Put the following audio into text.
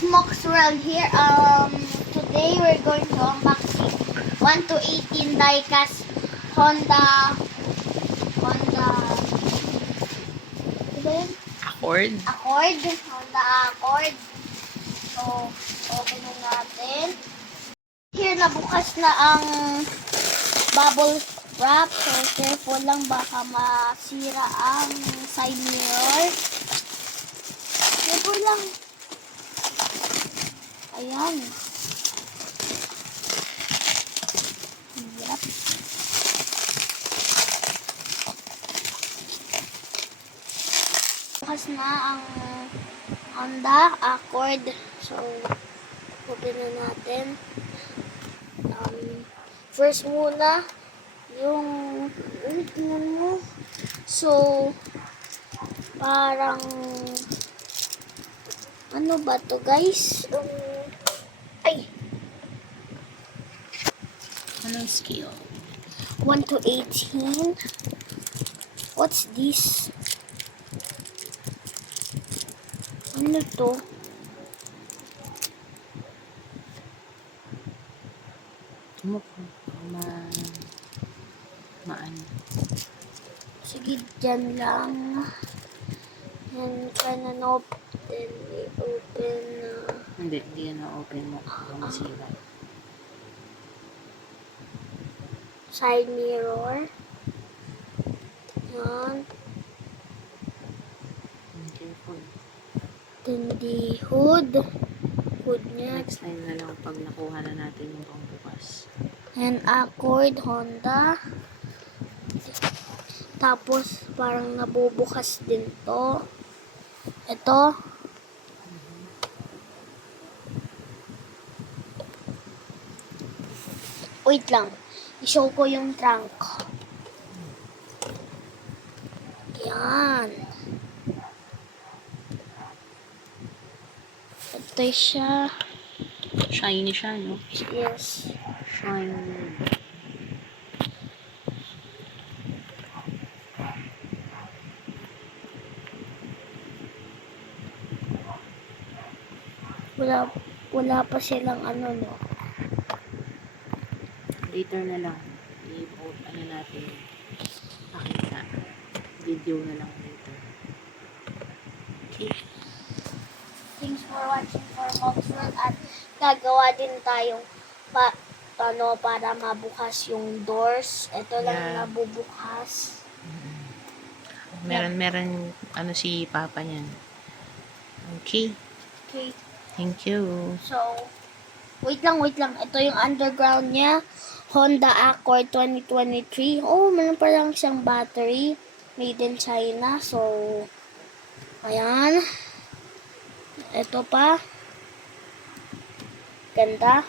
Smokes World here. Today we're going to unboxing 1 to 18 diecast Honda. Ano ba yun? Accord. Honda Accord. So, open na natin. Here, nabukas na ang bubble wrap. So, careful lang, baka masira ang side mirror. Careful lang. Ayan. Yep. Bukas na ang Honda Accord. So, open na natin. First muna, yung, tingnan mo. So, parang, ano ba to guys? Ay! Anong scale? 1 to 18. What's this? Ano to? Maano. Sige, dyan lang. And try na open. Then we open Hindi yan na-open mo. Masira. side mirror. Yan. Careful. Then the hood. Hood niya. Next time na lang pag nakuha na natin yung pangbukas. And Accord Honda. Tapos parang nabubukas din to. Ito. Wait lang. I-show ko yung trunk. Yan. Ito siya. Shiny siya, no? Yes. Shiny. Wala pa silang ano, no? Later na lang. I-vote ano natin. Pakita. Video na lang later. Okay. Thanks for watching for Smokes World at gagawa din tayong para mabukas yung doors. Ito lang Yeah. nabubukas. Meron ano si Papa niyan. Okay. Okay. Thank you. So, wait lang. Ito yung underground niya. Honda Accord 2023. Oh, meron pa lang siyang battery. Made in China. So, ayan. Ito pa. Ganda.